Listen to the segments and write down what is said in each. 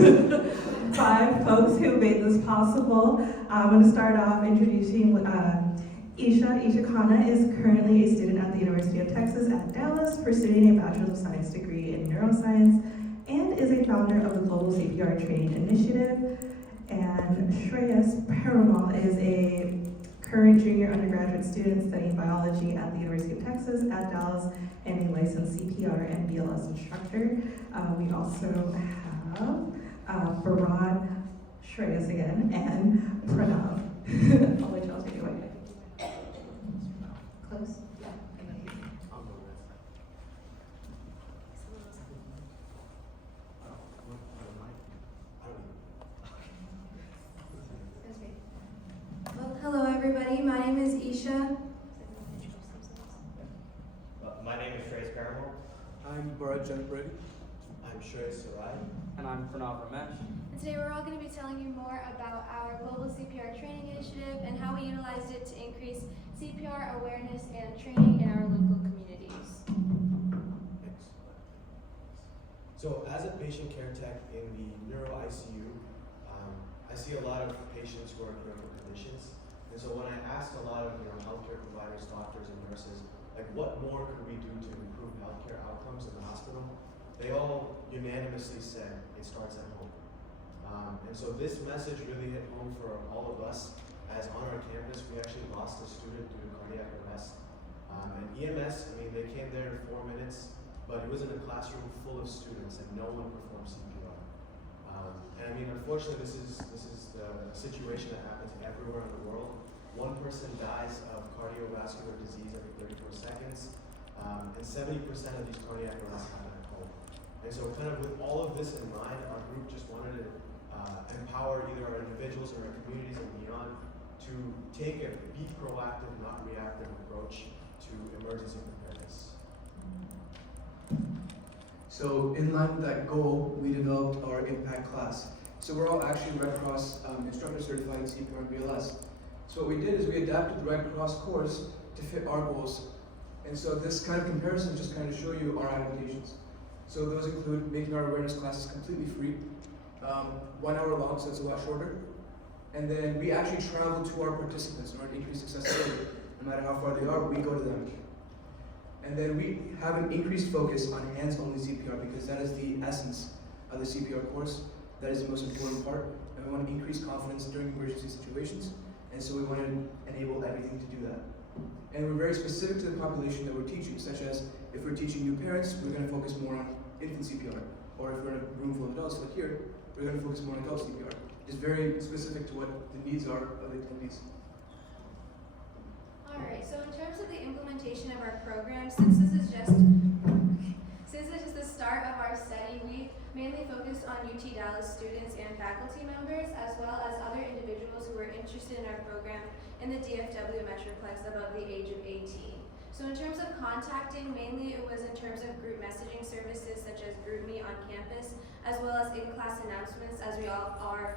five folks who made this possible. I'm going to start off introducing Isha. Isha Khanna is currently a student at the University of Texas at Dallas, pursuing a Bachelor of Science degree in neuroscience, and is a founder of the Global CPR Training Initiative. And Shreyas Paramal is a current junior undergraduate student studying biology at the University of Texas at Dallas, and a licensed CPR and BLS instructor. We also have Farad, Shreyas again, and Pranav. I'll let y'all take it away. Close? Yeah. Well, hello everybody. My name is Isha. My name is Shreyas Paramal. I'm Bharat Janapreddy. I'm Shreyas Sarai. And I'm Pranav Ramesh. And today we're all going to be telling you more about our Global CPR Training Initiative and how we utilized it to increase CPR awareness and training in our local communities. So as a patient care tech in the neuro ICU, I see a lot of patients who are critical conditions. And so when I asked a lot of healthcare providers, doctors, and nurses, like what more could we do to improve healthcare outcomes in the hospital, they all unanimously said it starts at home. And so this message really hit home for all of us, as on our campus we actually lost a student due to cardiac arrest. And EMS, they came there in 4 minutes, but it was in a classroom full of students and no one performed CPR. And unfortunately, this is the situation that happens everywhere in the world. One person dies of cardiovascular disease every 34 seconds, and 70% of these cardiac arrests happen at home. And so kind of with all of this in mind, our group just wanted to empower either our individuals or our communities and beyond to take a be proactive, not reactive approach to emergency preparedness. So in line with that goal, we developed our impact class. So we're all actually Red Cross instructor certified in CPR and BLS. So what we did is we adapted the Red Cross course to fit our goals. And so this kind of comparison just kind of show you our adaptations. So those include making our awareness classes completely free, 1 hour long, so it's a lot shorter. And then we actually travel to our participants in order to increase accessibility. No matter how far they are, we go to them. And then we have an increased focus on hands-only CPR because that is the essence of the CPR course. That is the most important part. And we want to increase confidence during emergency situations. And so we want to enable everything to do that. And we're very specific to the population that we're teaching, such as if we're teaching new parents, we're going to focus more on infant CPR. Or if we're in a room full of adults, like here, we're going to focus more on adult CPR. It's very specific to what the needs are of the attendees. Alright, so in terms of the implementation of our program, since this is just the start of our study, we mainly focused on UT Dallas students and faculty members, as well as other individuals who were interested in our program in the DFW Metroplex above the age of 18. So in terms of contacting, mainly it was in terms of group messaging services such as GroupMe on campus, as well as in-class announcements, as we all are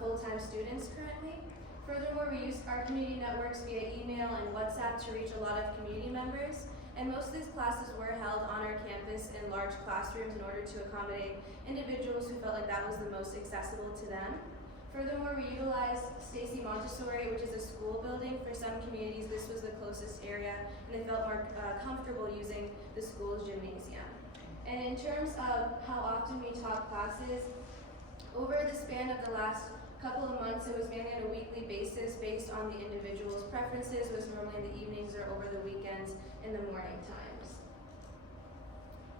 full-time students currently. Furthermore, we use our community networks via email and WhatsApp to reach a lot of community members. And most of these classes were held on our campus in large classrooms in order to accommodate individuals who felt like that was the most accessible to them. Furthermore, we utilized Stacy Montessori, which is a school building. For some communities, this was the closest area, and they felt more comfortable using the school's gymnasium. And in terms of how often we taught classes, over the span of the last couple of months, it was mainly on a weekly basis based on the individual's preferences. It was normally in the evenings or over the weekends in the morning times.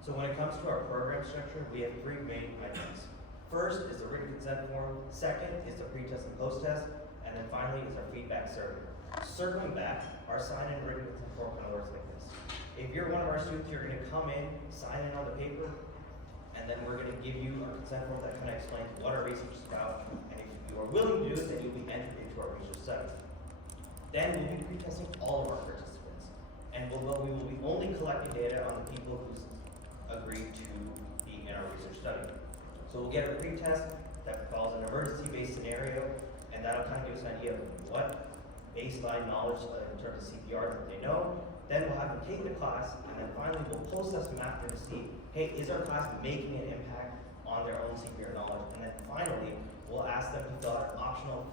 So when it comes to our program structure, we have 3 main items. First is the written consent form, second is the pre-test and post-test, and then finally is our feedback survey. Circling back, our sign-in written consent form kind of works like this. If you're one of our students, you're going to come in, sign in on the paper, and then we're going to give you our consent form that kind of explains what our research is about, and if you are willing to do this, then you'll be entered into our research study. Then we'll be pre-testing all of our participants, and we will be only collecting data on the people who agreed to be in our research study. So we'll get a pre-test that follows an emergency-based scenario, and that'll kind of give us an idea of what baseline knowledge in terms of CPR that they know. Then we'll have them take the class, and then finally we'll post-test them after to see, hey, is our class making an impact on their own CPR knowledge? And then them to fill out an optional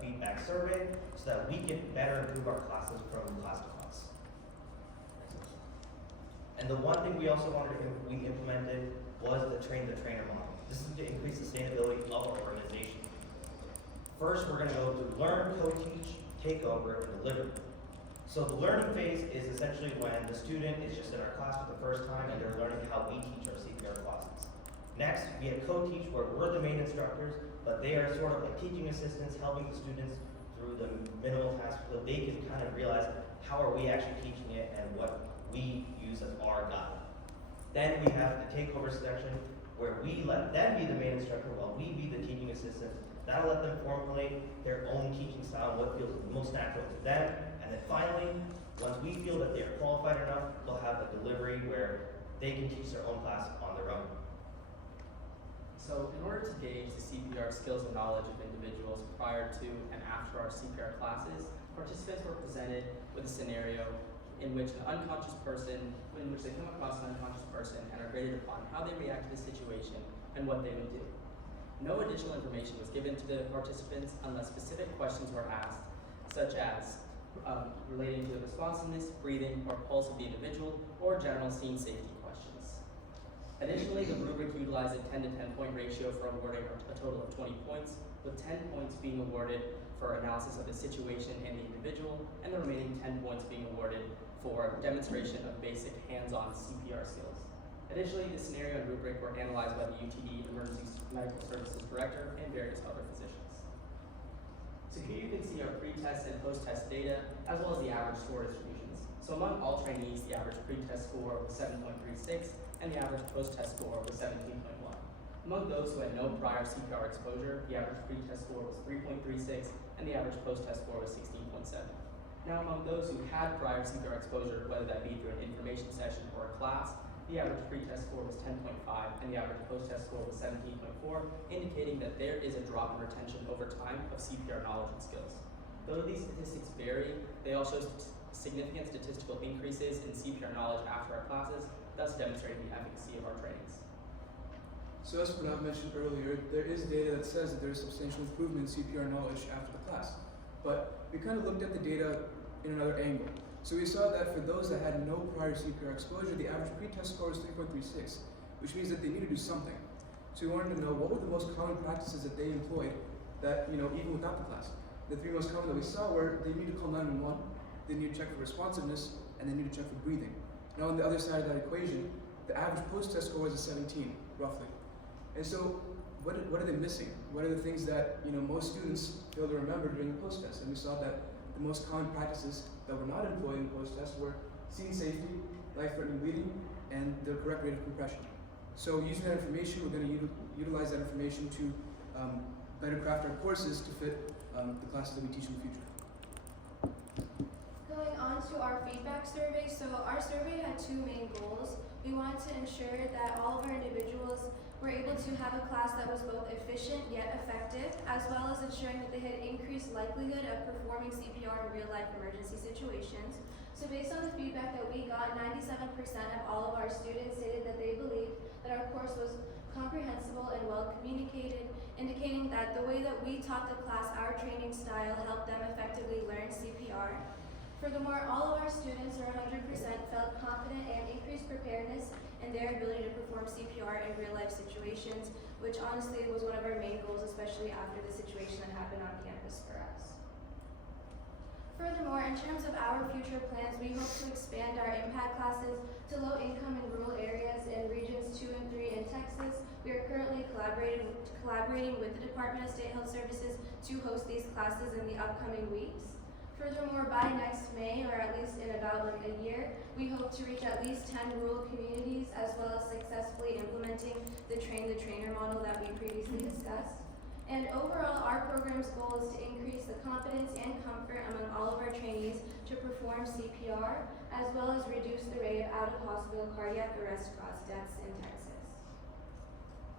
feedback survey so that we can better improve our classes from class to class. And the one thing we also wanted to we implemented was the train-the-trainer model. This is to increase sustainability of our organization. First, we're going to go to learn, co-teach, take over, and deliver. So the learning phase is essentially when the student is just in our class for the first time and they're learning how we teach our CPR classes. Next, we have co-teach where we're the main instructors, but they are sort of like teaching assistants, helping the students through the minimal tasks so they can kind of realize how are we actually teaching it and what we use as our guide. Then we have the takeover section where we let them be the main instructor while we be the teaching assistants. That'll let them formulate their own teaching style and what feels most natural to them. And then finally, once we feel that they are qualified enough, we'll have a delivery where they can teach their own class on their own. So in order to gauge the CPR skills and knowledge of individuals prior to and after our CPR classes, participants were presented with a scenario in which they come across an unconscious person and are graded upon how they react to the situation and what they would do. No additional information was given to the participants unless specific questions were asked, such as relating to the responsiveness, breathing, or pulse of the individual, or general scene safety questions. Additionally, the rubric utilized a 10 to 10 point ratio for awarding a total of 20 points, with 10 points being awarded for analysis of the situation and the individual, and the remaining 10 points being awarded for demonstration of basic hands-on CPR skills. Additionally, the scenario and rubric were analyzed by the UTD Emergency Medical Services Director and various other physicians. So here you can see our pre-test and post-test data, as well as the average score distributions. So among all trainees, the average pre-test score was 7.36, and the average post-test score was 17.1. Among those who had no prior CPR exposure, the average pre-test score was 3.36, and the average post-test score was 16.7. Now, among those who had prior CPR exposure, whether that be through an information session or a class, the average pre-test score was 10.5, and the average post-test score was 17.4, indicating that there is a drop in retention over time of CPR knowledge and skills. Though these statistics vary, they all show significant statistical increases in CPR knowledge after our classes, thus demonstrating the efficacy of our trainings. So as Pranav mentioned earlier, there is data that says that there is substantial improvement in CPR knowledge after the class. But we kind of looked at the data in another angle. So we saw that for those that had no prior CPR exposure, the average pre-test score was 3.36, which means that they need to do something. So we wanted to know what were the most common practices that they employed that, even without the class. The three most common that we saw were they need to call 911, they need to check for responsiveness, and they need to check for breathing. Now on the other side of that equation, the average post-test score was a 17, roughly. And so what are they missing? What are the things that most students fail to remember during the post-test? And we saw that the most common practices that were not employed in the post-test were scene safety, life-threatening bleeding, and the correct rate of compression. So using that information, we're going to utilize that information to better craft our courses to fit the classes that we teach in the future. Going on to our feedback survey, so our survey had two main goals. We wanted to ensure that all of our individuals were able to have a class that was both efficient yet effective, as well as ensuring that they had increased likelihood of performing CPR in real-life emergency situations. So based on the feedback that we got, 97% of all of our students stated that they believed that our course was comprehensible and well communicated, indicating that the way that we taught the class, our training style, helped them effectively learn CPR. Furthermore, all of our students, or 100%, felt confident and increased preparedness in their ability to perform CPR in real-life situations, which honestly was one of our main goals, especially after the situation that happened on campus for us. Furthermore, in terms of our future plans, we hope to expand our impact classes to low-income and rural areas in regions 2 and 3 in Texas. We are currently collaborating with the Department of State Health Services to host these classes in the upcoming weeks. Furthermore, by next May, or at least in about a year, we hope to reach at least 10 rural communities, as well as successfully implementing the train-the-trainer model that we previously discussed. And overall, our program's goal is to increase the confidence and comfort among all of our trainees to perform CPR, as well as reduce the rate of out-of-hospital cardiac arrest cause deaths in Texas.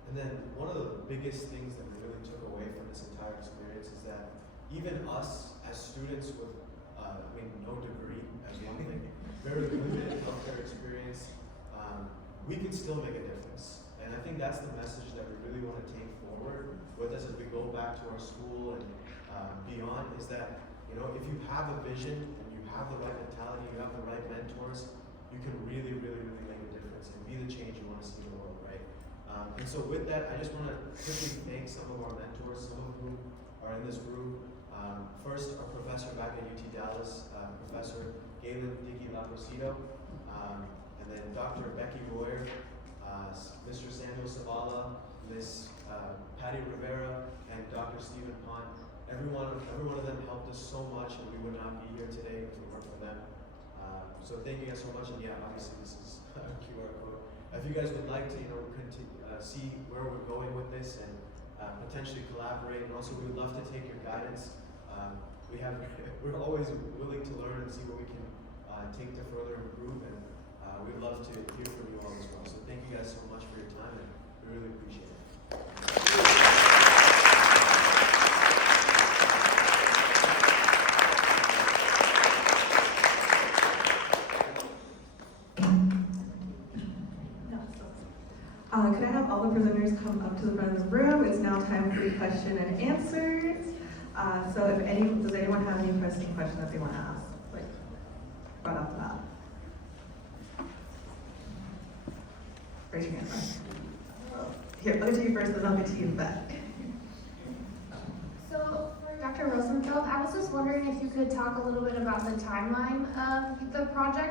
And then one of the biggest things that we really took away from this entire experience is that even us as students with, no degree as one thing, very limited healthcare experience, we can still make a difference. And I think that's the message that we really want to take forward with this as we go back to our school and beyond is that, you know, if you have a vision and you have the right mentality, you have the right mentors, you can really, really, really make a difference and be the change you want to see in the world, right? And so with that, I just want to quickly thank some of our mentors, some of whom are in this group. First, our professor back at UT Dallas, Professor Galen Dickey-Laprosido, and then Dr. Becky Royer, Mr. Samuel Savala, Ms. Patty Rivera, and Dr. Stephen Pond. Every one of them helped us so much, and we would not be here today if it weren't for them. So thank you guys so much, and yeah, obviously this is a QR code. If you guys would like to, you know, see where we're going with this and potentially collaborate, and also we would love to take your guidance. We're always willing to learn and see what we can take to further improve, and we'd love to hear from you all as well. So thank you guys so much for your time, and we really appreciate it. Could I have all the presenters come up to the front of the room? It's now time for question and answers. So does anyone have any pressing questions that they want to ask? Like, right off the bat. Raise your hand. Here, I'll get to you first, then I'll get to you back. So, for Dr. Rosenfeld, I was just wondering if you could talk a little bit about the timeline of the project.